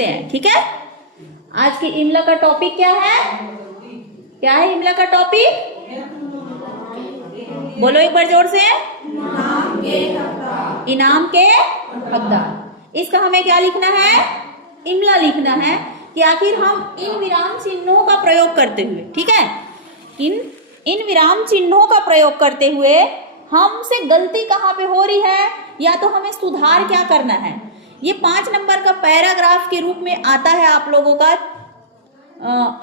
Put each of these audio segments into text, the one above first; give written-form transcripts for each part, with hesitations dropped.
हैं। ठीक है, आज की इमला का टॉपिक क्या है? क्या है इमला का टॉपिक? बोलो एक बार जोर से। इनाम के हकदार। इसका हमें क्या लिखना है? इमला लिखना है कि आखिर हम इन विराम चिन्हों का प्रयोग करते हुए, ठीक है, इन विराम चिन्हों का प्रयोग करते हुए हमसे गलती कहाँ पे हो रही है या तो हमें सुधार क्या करना है। ये 5 नंबर का पैराग्राफ के रूप में आता है आप लोगों का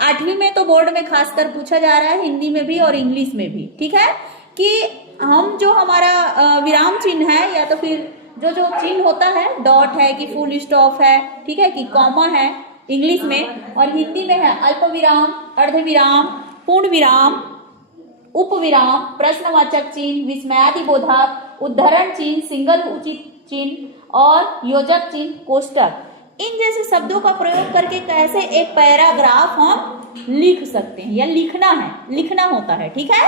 8वीं में, तो बोर्ड में खासकर पूछा जा रहा है, हिंदी में भी और इंग्लिश में भी। ठीक है, कि हम जो हमारा विराम चिन्ह है या तो फिर जो चिन्ह होता है, डॉट है कि फुल स्टॉप है, ठीक है, कि कॉमा है इंग्लिश में, और हिंदी में है अल्प विराम, अर्ध विराम, पूर्ण विराम, उपविराम, प्रश्नवाचक चिन्ह, विस्मयादिबोधक, उद्धरण चिन्ह, सिंगल उचित चिन्ह और योजक चिन्ह, कोष्टक, इन जैसे शब्दों का प्रयोग करके कैसे एक पैराग्राफ हम लिख सकते हैं या लिखना है, लिखना होता है। ठीक है,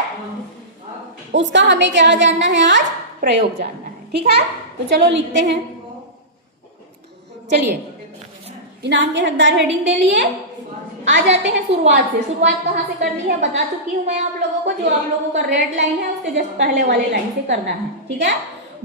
उसका हमें क्या जानना है आज? प्रयोग जानना है। ठीक है, तो चलो लिखते हैं। चलिए, इनाम के हकदार हेडिंग दे लिए, आ जाते हैं शुरुआत से। शुरुआत कहाँ से करनी है बता चुकी हूं मैं आप लोगों को, जो आप लोगों का रेड लाइन है उसके जस्ट पहले वाले लाइन से करना है। ठीक है,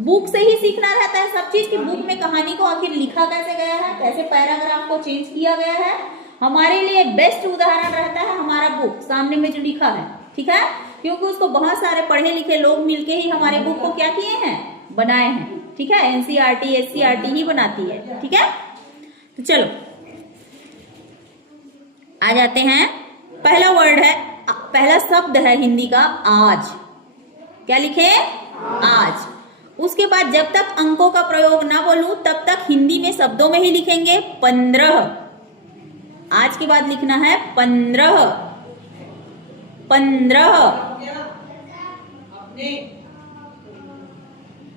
बुक से ही सीखना रहता है सब चीज की बुक में कहानी को आखिर लिखा कैसे गया है, कैसे पैराग्राफ को चेंज किया गया है। हमारे लिए बेस्ट उदाहरण रहता है हमारा बुक सामने में जो लिखा है। ठीक है, क्योंकि उसको बहुत सारे पढ़े लिखे लोग मिलके ही हमारे बुक को क्या किए हैं? बनाए हैं। ठीक है, एनसीईआरटी एससीईआरटी ही बनाती है। ठीक है, तो चलो आ जाते हैं। पहला वर्ड है, पहला शब्द है हिंदी का आज। क्या लिखे? आज। उसके बाद जब तक अंकों का प्रयोग ना बोलूं तब तक हिंदी में शब्दों में ही लिखेंगे 15। आज के बाद लिखना है 15, 15,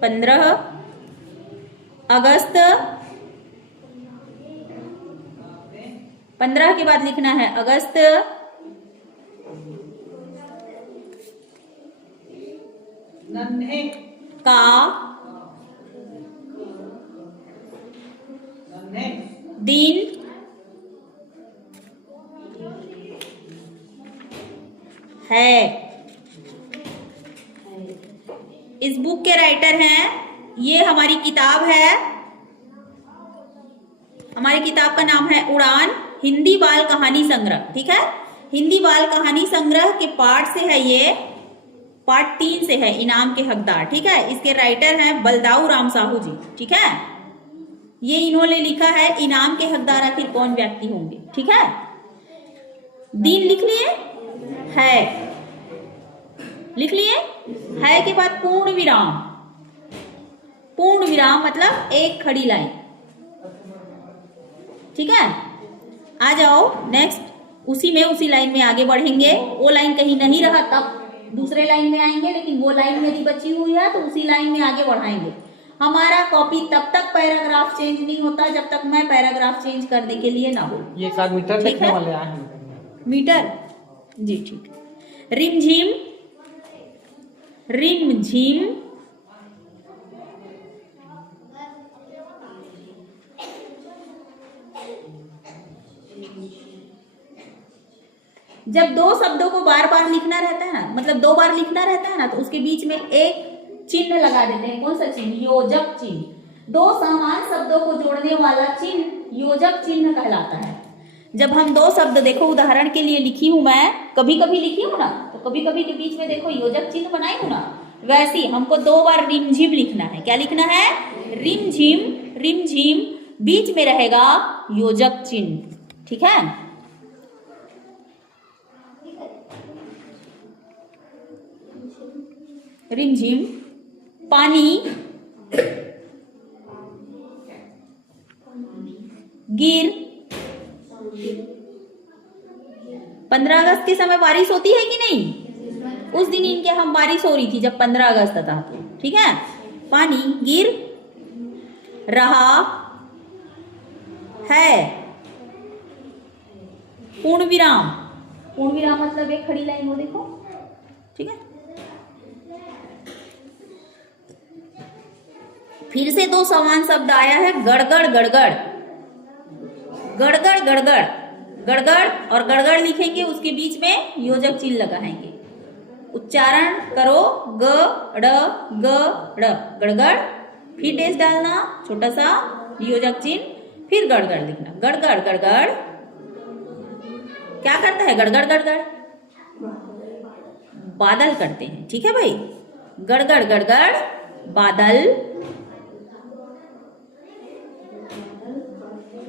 15 अगस्त। 15 के बाद लिखना है अगस्त, का दिन है। इस बुक के राइटर हैं, ये हमारी किताब है, हमारी किताब का नाम है उड़ान हिंदी बाल कहानी संग्रह। ठीक है, हिंदी बाल कहानी संग्रह के पार्ट से है ये, पार्ट 3 से है इनाम के हकदार। ठीक है, इसके राइटर हैं बलदाऊ राम साहू जी। ठीक है, ये इन्होंने लिखा है इनाम के हकदार आखिर कौन व्यक्ति होंगे। ठीक है, दिन लिख लिए, है लिख लिए, है के बाद पूर्ण विराम, पूर्ण विराम मतलब एक खड़ी लाइन। ठीक है, आ जाओ नेक्स्ट, उसी लाइन में आगे बढ़ेंगे। वो लाइन कहीं नहीं रहा तब दूसरे लाइन में आएंगे, लेकिन वो लाइन यदि बची हुई है तो उसी लाइन में आगे बढ़ाएंगे। हमारा कॉपी तब तक पैराग्राफ चेंज नहीं होता जब तक मैं पैराग्राफ चेंज करने के लिए ना बोलूं। ये एक मीटर लिखने वाले आए हैं। मीटर जी, ठीक है। रिमझिम, रिमझिम, जब दो शब्दों को बार बार लिखना रहता है ना, मतलब 2 बार लिखना रहता है ना, तो उसके बीच में एक चिन्ह लगा देते हैं। कौन सा चिन्ह? योजक चिन्ह। 2 समान शब्दों को जोड़ने वाला चिन्ह योजक चिन्ह कहलाता है। जब हम 2 शब्द, देखो उदाहरण के लिए लिखी हूं मैं, कभी कभी लिखी हूं ना, तो कभी कभी के बीच में देखो योजक चिन्ह बनाई हूं ना, वैसे ही हमको 2 बार रिमझिम लिखना है। क्या लिखना है? रिमझिम, रिमझिम, बीच में रहेगा योजक चिन्ह। ठीक है, रिमझिम, पानी, गिर। 15 अगस्त के समय बारिश होती है कि नहीं? उस दिन इनके हम बारिश हो रही थी जब 15 अगस्त था। ठीक है, पानी गिर रहा है, पूर्ण विराम, पूर्ण विराम मतलब एक खड़ी लाइन हो, देखो। ठीक है, फिर से 2 समान शब्द आया है, गड़गड़ गड़गड़। गड़गड़ गड़गड़, गड़गड़ और गड़गड़ लिखेंगे, उसके बीच में योजक चिन्ह लगाएंगे। उच्चारण करो, ग ड़ ग ड़, गड़गड़, फिर डेस डालना, छोटा सा योजक चिन्ह, फिर गड़गड़ लिखना। गड़गड़ गड़गड़ क्या करता है? गड़गड़ गड़गड़ बादल करते हैं, ठीक है भाई। गड़गड़ गड़गड़ बादल,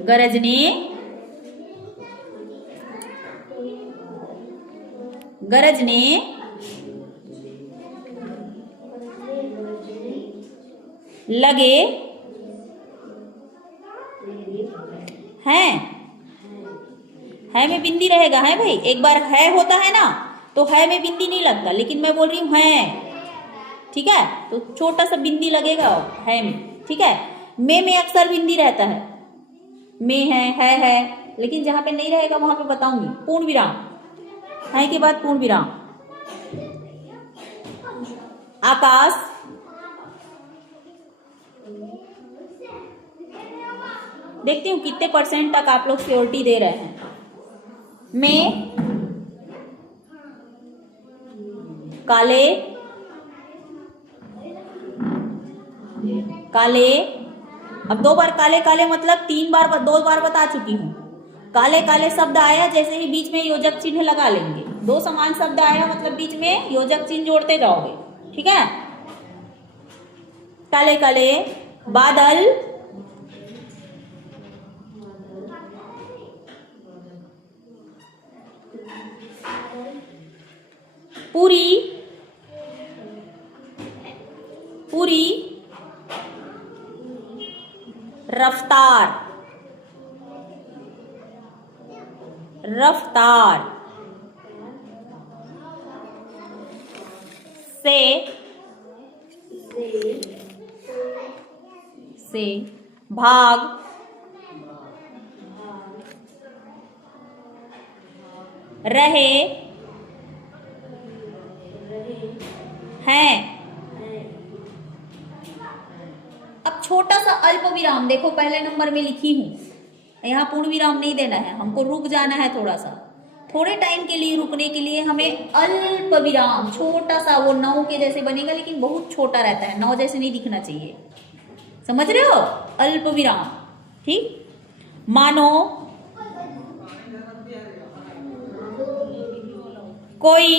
गरजने, गरजने, लगे हैं, है में बिंदी रहेगा, है भाई। एक बार है होता है ना तो है में बिंदी नहीं लगता, लेकिन मैं बोल रही हूं है, ठीक है, तो छोटा सा बिंदी लगेगा है में, ठीक है। में अक्सर बिंदी रहता है, में है, लेकिन जहां पे नहीं रहेगा वहां पे बताऊंगी। पूर्ण विराम, है के बाद पूर्ण विराम। आकाश, देखती हूँ कितने % तक आप लोग श्योरिटी दे रहे हैं। में, काले, काले, अब 2 बार काले काले मतलब 2 बार बता चुकी हूं। काले काले शब्द आया, जैसे ही बीच में योजक चिन्ह लगा लेंगे। 2 समान शब्द आया मतलब बीच में योजक चिन्ह जोड़ते जाओगे, ठीक है। काले काले बादल, पूरी, पूरी रफ्तार, रफ्तार से भाग, रहे हैं। अब छोटा सा अल्प विराम देखो, पहले नंबर में लिखी हूं, यहाँ पूर्ण विराम नहीं देना है, हमको रुक जाना है थोड़ा सा, थोड़े टाइम के लिए रुकने के लिए हमें अल्प विराम, छोटा सा, वो 9 के जैसे बनेगा लेकिन बहुत छोटा रहता है, 9 जैसे नहीं दिखना चाहिए, समझ रहे हो? अल्प विराम, ठीक। मानो कोई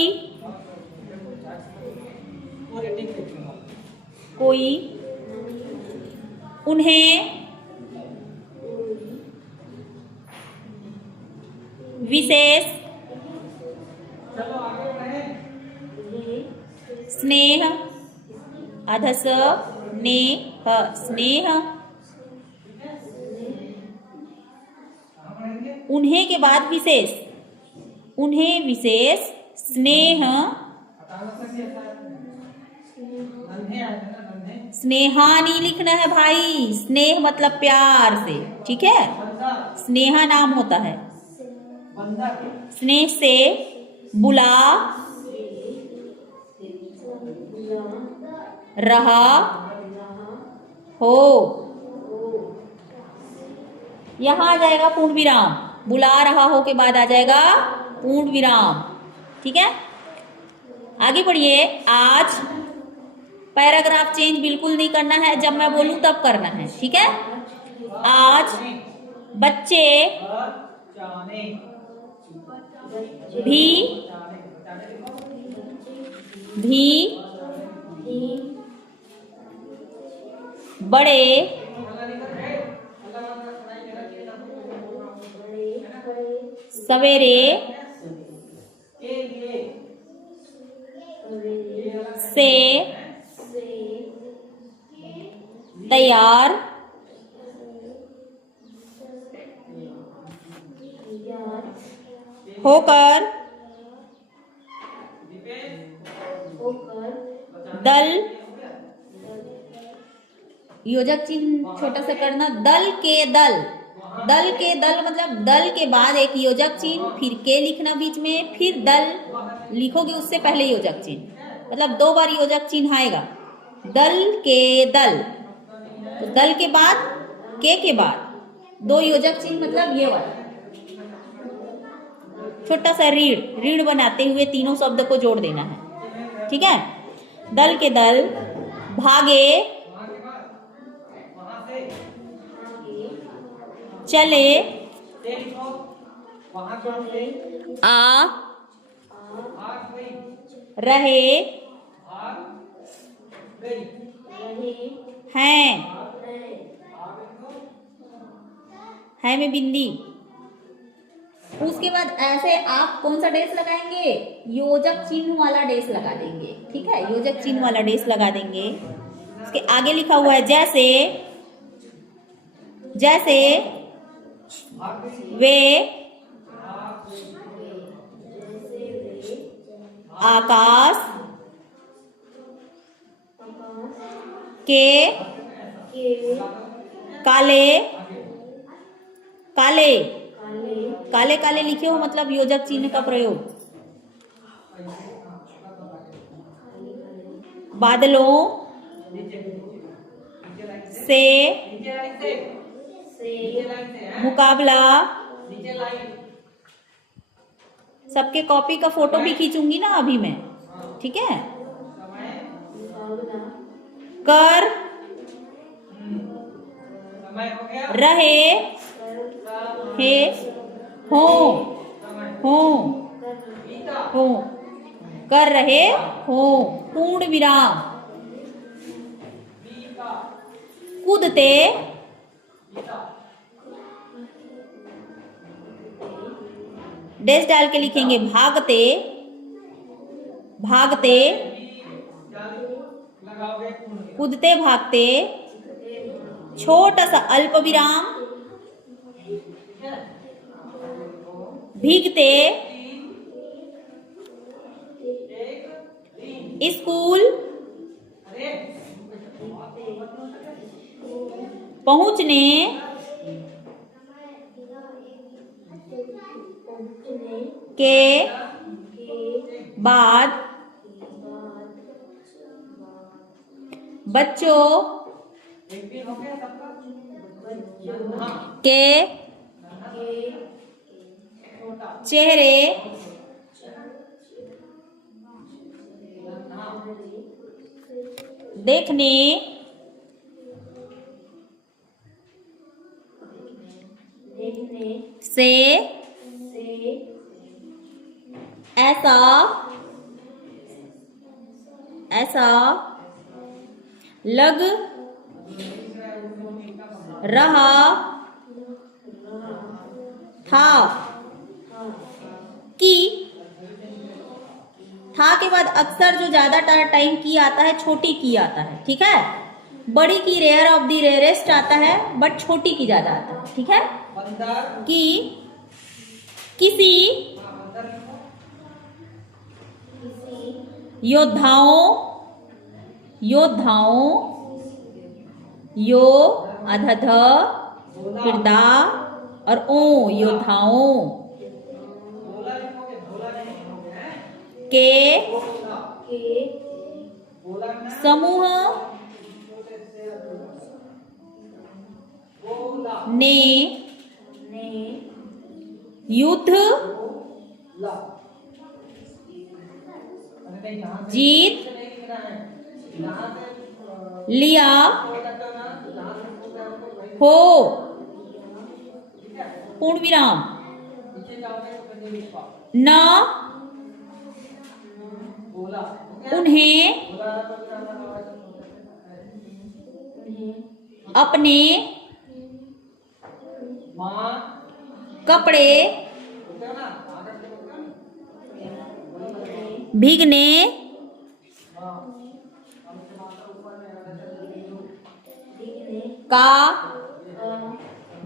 उन्हें विशेष स्नेह, अधस नेह, स्नेह, उन्हें के बाद विशेष, उन्हें विशेष स्नेह, स्नेहानी लिखना है भाई, स्नेह मतलब प्यार से, ठीक है, स्नेहा नाम होता है। स्नेह से बुला रहा हो, यहां आ जाएगा पूर्ण विराम, बुला रहा हो के बाद आ जाएगा पूर्ण विराम, ठीक है। आगे बढ़िए। आज पैराग्राफ चेंज बिल्कुल नहीं करना है, जब मैं बोलूं तब करना है, ठीक है। आज बच्चे भी बड़े सवेरे से तैयार होकर दल, योजक चिन्ह छोटा सा करना, दल के दल, दल के दल मतलब दल के बाद एक योजक चिन्ह, फिर के लिखना बीच में, फिर दल लिखोगे उससे पहले योजक चिन्ह, मतलब 2 बार योजक चिन्ह आएगा। दल के दल, तो दल के बाद के बाद दो योजक चिन्ह मतलब ये वाला छोटा सा रीढ़ बनाते हुए तीनों शब्द को जोड़ देना है। ठीक है, दल के दल, भागे, चले, आ रहे हैं में बिंदी। उसके बाद ऐसे आप कौन सा डेस लगाएंगे? योजक चिन्ह वाला डेस लगा देंगे। ठीक है, योजक चिन्ह वाला डेस लगा देंगे। उसके आगे लिखा हुआ है जैसे, जैसे वे आकाश के काले काले काले काले लिखे हो मतलब योजक चिन्ह का प्रयोग। बादलों से मुकाबला, सबके कॉपी का फोटो भी खींचूंगी ना अभी मैं। ठीक है, कर रहे हे हो कर रहे हो, पूर्ण विराम, कूदते डेस डाल के लिखेंगे भागते भागते, कूदते भागते, छोटा सा अल्प विराम, भीगते, स्कूल पहुंचने के बाद, बच्चों के चेहरे देखने से ऐसा ऐसा लग रहा था कि, था के बाद अक्सर जो ज्यादा टाइम की आता है छोटी की आता है। ठीक है, बड़ी की रेयर ऑफ द रेयरेस्ट आता है बट छोटी की ज्यादा आता है। ठीक है, कि किसी योद्धाओं यो आधा ध फिर दा और ओ, योद्धाओं के समूह ने युद्ध जीत लिया हो, पूर्ण विराम, न उन्हें अपने कपड़े भीगने का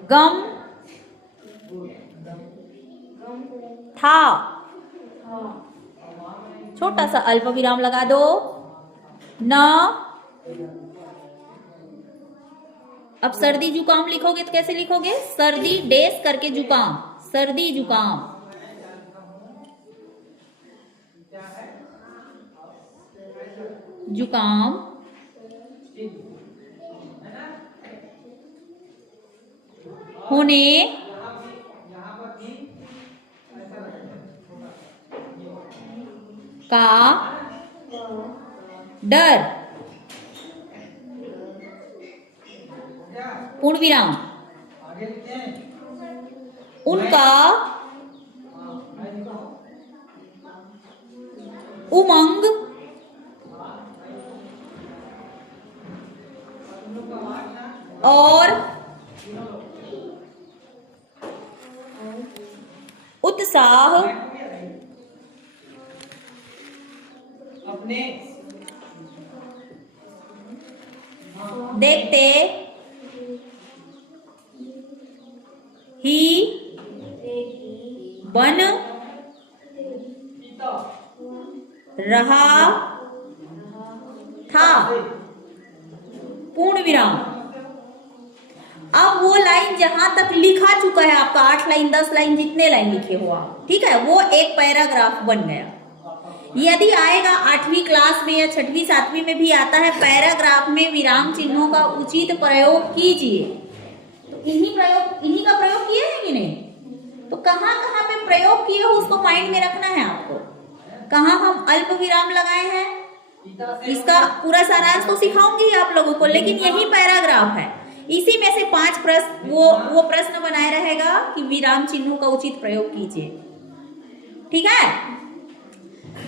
गम था। छोटा सा अल्प विराम लगा दो। न, अब सर्दी जुकाम लिखोगे तो कैसे लिखोगे? सर्दी डेस करके जुकाम, सर्दी जुकाम, जुकाम, होने का डर, पूर्ण विराम, उनका उमंग और उत्साह देखते ही बन रहा था, पूर्ण विराम। अब वो लाइन जहां तक लिखा चुका है आपका 8 लाइन 10 लाइन जितने लाइन लिखे हो आप, ठीक है, वो एक पैराग्राफ बन गया। यदि आएगा 8वीं क्लास में या 6वीं 7वीं में भी आता है पैराग्राफ में विराम चिन्हों का उचित प्रयोग कीजिए, तो इन्हीं का प्रयोग किए हैं कि नहीं? तो कहाँ कहाँ पे प्रयोग किए हो उसको माइंड में रखना है आपको। कहाँ हम अल्प विराम लगाए हैं इसका पूरा सारांश तो सिखाऊंगी आप लोगों को, लेकिन यही पैराग्राफ है। इसी में से 5 प्रश्न वो प्रश्न बनाए रहेगा कि विराम चिन्हों का उचित प्रयोग कीजिए, ठीक है।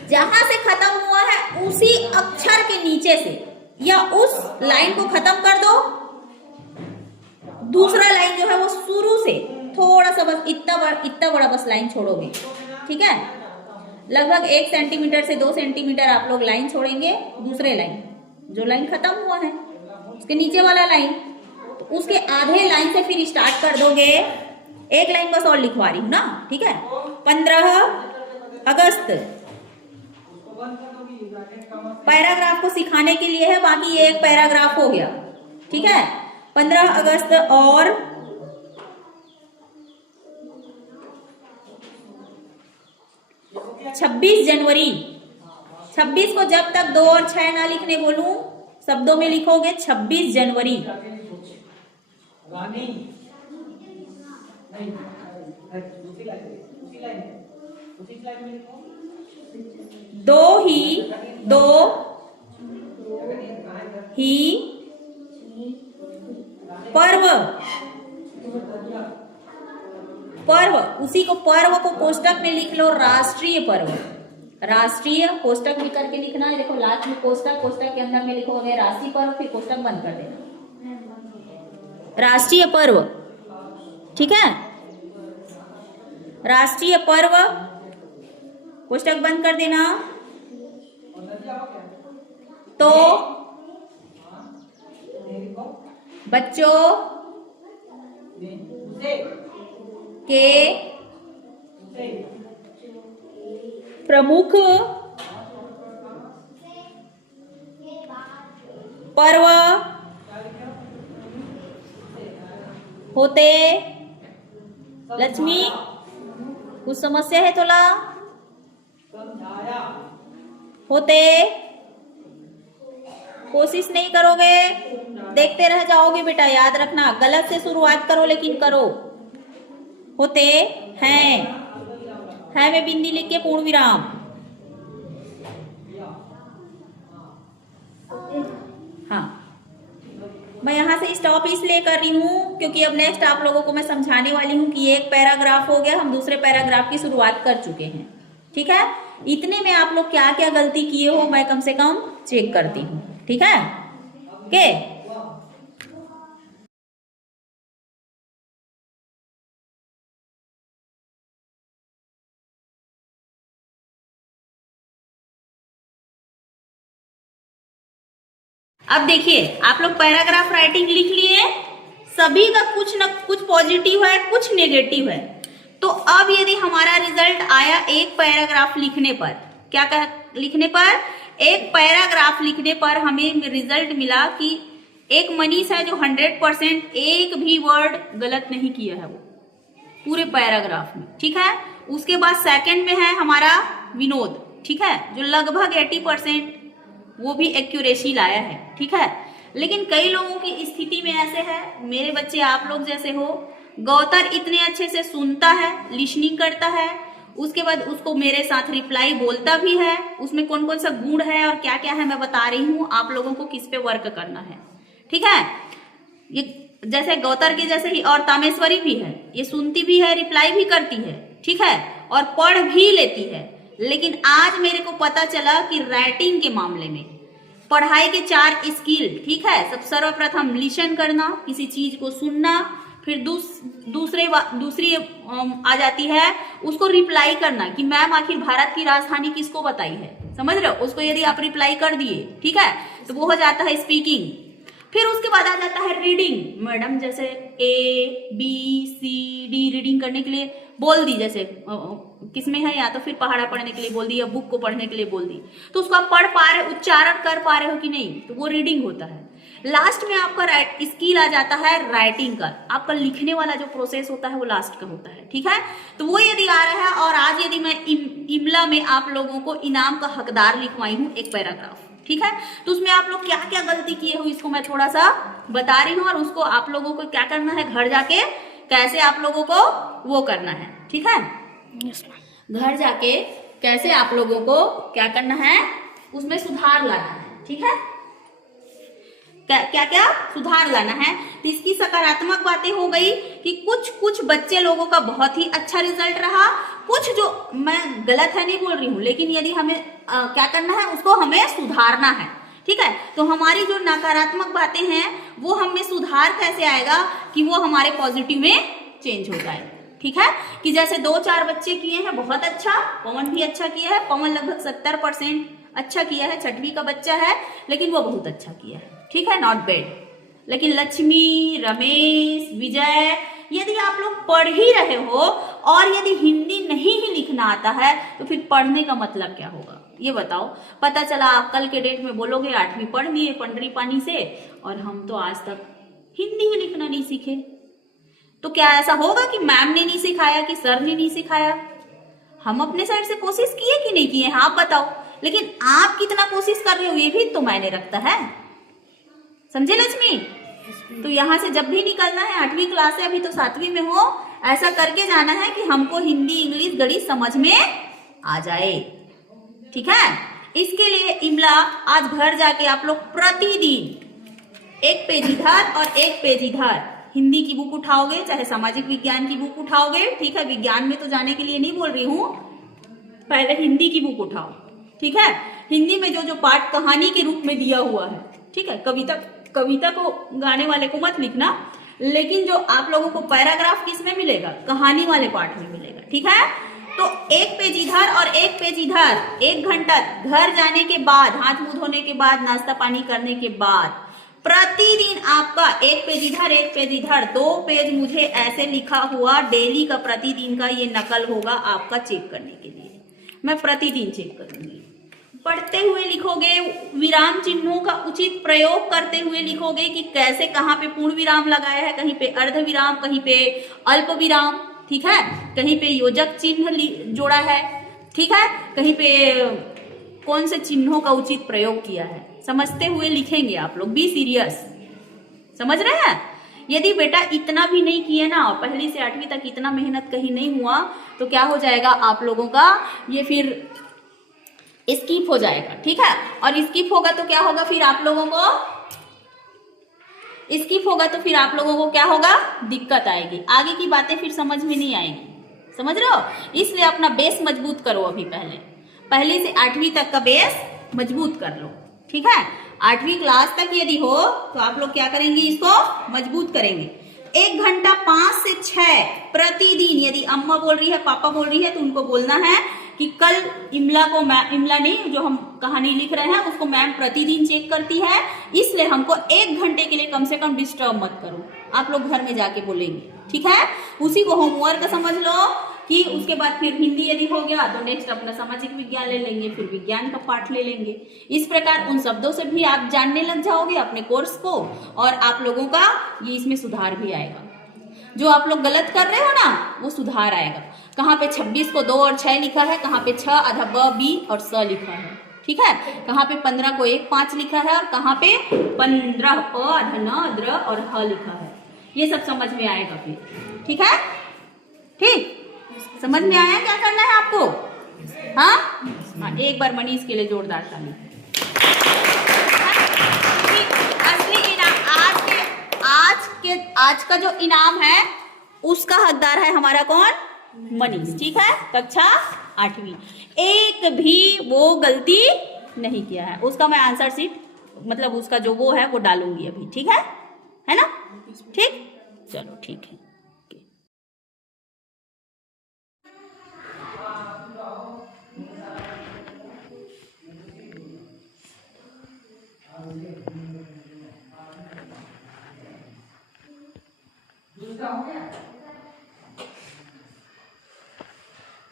जहां से खत्म हुआ है उसी अक्षर के नीचे से या उस लाइन को खत्म कर दो, दूसरा लाइन जो है वो शुरू से थोड़ा सा बस इतना बड़ा बस लाइन छोड़ोगे, ठीक है। लगभग 1 सेंटीमीटर से 2 सेंटीमीटर आप लोग लाइन छोड़ेंगे, दूसरे लाइन जो लाइन खत्म हुआ है उसके नीचे वाला लाइन, तो उसके आधे लाइन से फिर स्टार्ट कर दोगे। एक लाइन बस और लिखवा रही हूं ना, ठीक है। 15 अगस्त पैराग्राफ को सिखाने के लिए है, बाकी ये एक पैराग्राफ हो गया, ठीक है। 15 अगस्त और 26 जनवरी। 26 को जब तक 2 और 6 ना लिखने बोलूं शब्दों में लिखोगे 26 जनवरी। दो ही पर्व, उसी को पर्व को कोष्टक में लिख लो, राष्ट्रीय पर्व। राष्ट्रीय कोष्टक में करके लिखना है, देखो लास्ट में कोष्टक के अंदर में लिखोगे राष्ट्रीय पर्व, फिर कोष्टक बंद कर देना, राष्ट्रीय पर्व, ठीक है। राष्ट्रीय पर्व कोष्टक बंद कर देना। तो बच्चों के प्रमुख पर्व होते, लक्ष्मी कुछ समस्या है तोला, होते, कोशिश नहीं करोगे देखते रह जाओगे बेटा, याद रखना गलत से शुरुआत करो लेकिन करो। होते हैं, है में बिंदी लिख के पूर्ण विराम। हाँ, मैं यहां से स्टॉप इसलिए कर रही हूं क्योंकि अब नेक्स्ट आप लोगों को मैं समझाने वाली हूं कि एक पैराग्राफ हो गया, हम दूसरे पैराग्राफ की शुरुआत कर चुके हैं, ठीक है। इतने में आप लोग क्या क्या गलती किए हो मैं कम से कम चेक करती हूं, ठीक है। ओके, अब देखिए आप लोग पैराग्राफ राइटिंग लिख लिए, सभी का कुछ न कुछ पॉजिटिव है कुछ नेगेटिव है। तो अब यदि हमारा रिजल्ट आया एक पैराग्राफ लिखने पर, क्या लिखने पर, एक पैराग्राफ लिखने पर हमें रिजल्ट मिला कि एक मनीष है जो 100% एक भी वर्ड गलत नहीं किया है वो पूरे पैराग्राफ में, ठीक है। उसके बाद सेकंड में है हमारा विनोद, ठीक है, जो लगभग 80% वो भी एक्यूरेसी लाया है, ठीक है। लेकिन कई लोगों की स्थिति में ऐसे है, मेरे बच्चे आप लोग जैसे हो, गौतर इतने अच्छे से सुनता है, लिसनिंग करता है, उसके बाद उसको मेरे साथ रिप्लाई बोलता भी है। उसमें कौन कौन सा गुण है और क्या क्या है मैं बता रही हूँ, आप लोगों को किस पे वर्क करना है, ठीक है। ये जैसे गौतर के जैसे ही और तामेश्वरी भी है, ये सुनती भी है, रिप्लाई भी करती है, ठीक है, और पढ़ भी लेती है। लेकिन आज मेरे को पता चला कि राइटिंग के मामले में पढ़ाई के 4 स्किल, ठीक है, सब सर्वप्रथम लिसन करना, किसी चीज को सुनना, फिर दूसरी आ जाती है उसको रिप्लाई करना कि मैम आखिर भारत की राजधानी किसको बताई है, समझ रहे हो। उसको यदि आप रिप्लाई कर दिए, ठीक है, तो वो हो जाता है स्पीकिंग। फिर उसके बाद आ जाता है रीडिंग। मैडम जैसे ABCD रीडिंग करने के लिए बोल दी, जैसे किसमें है, या तो फिर पहाड़ा पढ़ने के लिए बोल दी या बुक को पढ़ने के लिए बोल दी, तो उसको आप पढ़ पा रहे, उच्चारण कर पा रहे हो कि नहीं, तो वो रीडिंग होता है। लास्ट में आपका स्किल आ जाता है राइटिंग का, आपका लिखने वाला जो प्रोसेस होता है वो लास्ट का होता है, ठीक है। तो वो यदि आ रहा है, और आज यदि मैं इमला में आप लोगों को इनाम का हकदार लिखवाई हूँ एक पैराग्राफ, ठीक है, तो उसमें आप लोग क्या क्या गलती किए हो इसको मैं थोड़ा सा बता रही हूँ, और उसको आप लोगों को क्या करना है, घर जाके कैसे आप लोगों को वो करना है, ठीक है। घर जाके कैसे आप लोगों को क्या करना है, उसमें सुधार लाना है, ठीक है। क्या क्या सुधार लाना है। तो इसकी सकारात्मक बातें हो गई कि कुछ बच्चे लोगों का बहुत ही अच्छा रिजल्ट रहा, कुछ जो मैं गलत है नहीं बोल रही हूँ, लेकिन यदि हमें क्या करना है, उसको हमें सुधारना है, ठीक है। तो हमारी जो नकारात्मक बातें हैं वो हमें सुधार कैसे आएगा कि वो हमारे पॉजिटिव में चेंज हो जाए, ठीक है। कि जैसे 2-4 बच्चे किए हैं बहुत अच्छा, पवन भी अच्छा किया है, पवन लगभग 70% अच्छा किया है, 6वीं का बच्चा है, लेकिन वो बहुत अच्छा किया है, ठीक है, नॉट बैड। लेकिन लक्ष्मी, रमेश, विजय, यदि आप लोग पढ़ ही रहे हो और यदि हिंदी नहीं ही लिखना आता है तो फिर पढ़ने का मतलब क्या होगा, ये बताओ। पता चला आप कल के डेट में बोलोगे 8वीं पढ़ लिए पंडरी पानी से, और हम तो आज तक हिंदी ही लिखना नहीं सीखे। तो क्या ऐसा होगा कि मैम ने नहीं सिखाया, कि सर ने नहीं सिखाया? हम अपने साइड से कोशिश किए कि नहीं किए, आप बताओ। लेकिन आप कितना कोशिश कर रहे हो ये भी तो मायने रखता है, समझे लक्ष्मी। तो यहाँ से जब भी निकलना है, 8वीं क्लास है, अभी तो 7वीं में हो, ऐसा करके जाना है कि हमको हिंदी, इंग्लिश, गणित समझ में आ जाए, ठीक है। इसके लिए इमला आज घर जाके आप लोग प्रतिदिन 1 पेज इधर और 1 पेज इधर हिंदी की बुक उठाओगे, चाहे सामाजिक विज्ञान की बुक उठाओगे, ठीक है। विज्ञान में तो जाने के लिए नहीं बोल रही हूँ, पहले हिंदी की बुक उठाओ, ठीक है। हिंदी में जो जो पाठ कहानी के रूप में दिया हुआ है, ठीक है, कविता को गाने वाले को मत लिखना, लेकिन जो आप लोगों को पैराग्राफ किसमें मिलेगा, कहानी वाले पाठ में मिलेगा, ठीक है। तो 1 पेज इधर और 1 पेज इधर, 1 घंटा घर जाने के बाद, हाथ मुंह धोने के बाद, नाश्ता पानी करने के बाद, प्रतिदिन आपका 1 पेज इधर 1 पेज इधर 2 पेज मुझे ऐसे लिखा हुआ डेली का प्रतिदिन का ये नकल होगा आपका चेक करने के लिए। मैं प्रतिदिन चेक करूंगी। पढ़ते हुए लिखोगे, विराम चिन्हों का उचित प्रयोग करते हुए लिखोगे कि कैसे कहाँ पे पूर्ण विराम लगाया है, कहीं पे अर्ध विराम, कहीं पे अल्प विराम, ठीक है, कहीं पे योजक चिन्ह जोड़ा है, ठीक है, कहीं पे कौन से चिन्हों का उचित प्रयोग किया है, समझते हुए लिखेंगे आप लोग। बी सीरियस, समझ रहे हैं। यदि बेटा इतना भी नहीं किए ना, और 1ली से 8वीं तक इतना मेहनत कहीं नहीं हुआ, तो क्या हो जाएगा आप लोगों का, ये फिर स्किप हो जाएगा, ठीक है। और स्किप होगा तो क्या होगा, फिर आप लोगों को स्किप होगा तो फिर आप लोगों को क्या होगा, दिक्कत आएगी, आगे की बातें फिर समझ में नहीं आएगी, समझ रहे हो। इसलिए अपना बेस मजबूत करो, अभी 1ली से 8वीं तक का बेस मजबूत कर लो, ठीक है। 8वीं क्लास तक यदि हो तो आप लोग क्या करेंगे, इसको मजबूत करेंगे। 1 घंटा 5 से 6 प्रतिदिन, यदि अम्मा बोल रही है, पापा बोल रही है, तो उनको बोलना है कि कल इमला को, इमला नहीं, जो हम कहानी लिख रहे हैं उसको मैम प्रतिदिन चेक करती है, इसलिए हमको 1 घंटे के लिए कम से कम डिस्टर्ब मत करो। आप लोग घर में जाके बोलेंगे, ठीक है। उसी को होमवर्क समझ लो कि उसके बाद फिर हिंदी यदि हो गया तो नेक्स्ट अपना सामाजिक विज्ञान ले लेंगे, फिर विज्ञान का पाठ ले लेंगे। इस प्रकार उन शब्दों से भी आप जानने लग जाओगे अपने कोर्स को, और आप लोगों का ये इसमें सुधार भी आएगा। जो आप लोग गलत कर रहे हो ना, वो सुधार आएगा। कहाँ पे 26 को 2 और 6 लिखा है, कहाँ पे 6 आधा ब, बी और स लिखा है, ठीक है। कहाँ पे 15 को 1 5 लिखा है, और कहाँ पे 15 अ आधा न द्र और ह लिखा है, ये सब समझ में आएगा फिर। ठीक है? ठीक, समझ में आया क्या करना है आपको? हाँ हाँ, एक बार मनीष के लिए जोरदार ताली। असली इनाम आज का जो इनाम है उसका हकदार है हमारा कौन? मनीष। ठीक है, कक्षा 8वीं। एक भी वो गलती नहीं किया है। उसका मैं आंसर शीट मतलब उसका जो वो है वो डालूंगी अभी। ठीक है ना? ठीक, चलो ठीक है।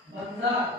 बंदर